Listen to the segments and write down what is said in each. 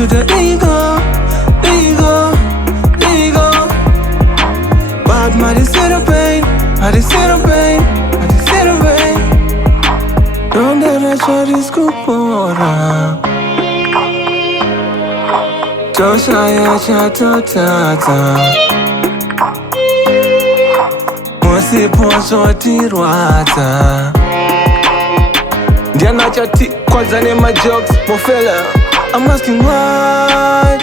to the ego, ego, ego. Bad man, I see the pain, I see the pain, I see the pain. Don't let try this kupora. Tosha ya chata tata. Mosi ponso tirwata. Diana chati kwanza ne my jokes, mo fella. I'm asking why?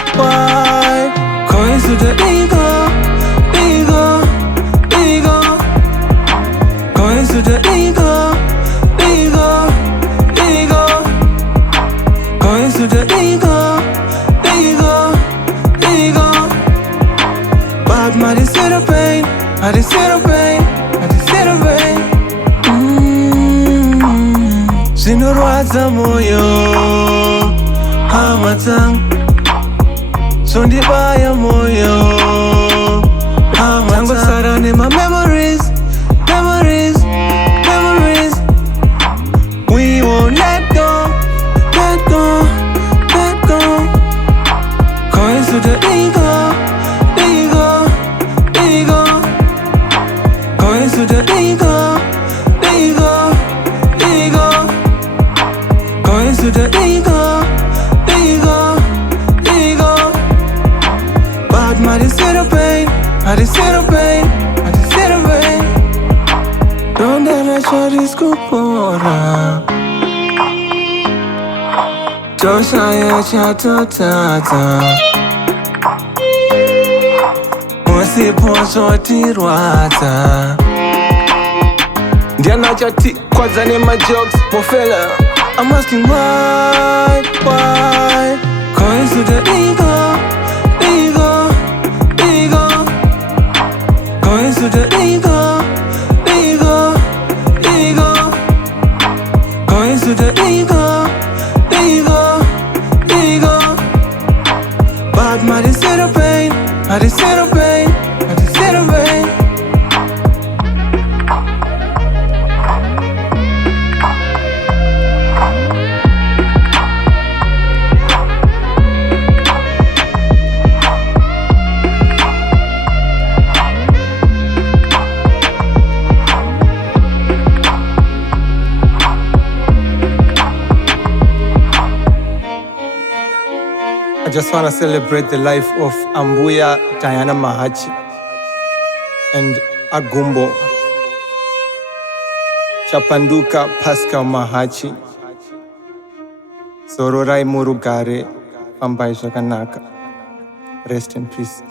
Going to the ego, ego, ego. Going to the ego, ego, ego. Going to the ego, ego, ego. Bad man, I see the pain, I see the pain, I see the pain. Sinorwaza moyo hamatang sondibaya moyo hamatang sarane my memories, memories, memories. We won't let go, let go, let go. Going to the ego, ego, ego. Going to the ego, ego, ego. Going to the ego, ego, ego. Bad man, I see the pain, I see the pain, I see the pain. Don't let try this kupora. Tosha ya chata tata. Mosi ponso tirwata. Diana chati kwanza ne my jokes, mo fella. I'm asking why? Going to the ego, ego, ego. Going to the ego, ego, ego. Going to the ego, ego, ego. Bad man, I see the pain, I see the pain, I see the pain. I just want to celebrate the life of Ambuya Diana Mahachi and Agumbo Chapanduka Pascal Mahachi Sororai Murugare Fambai Shakanaka. Rest in peace.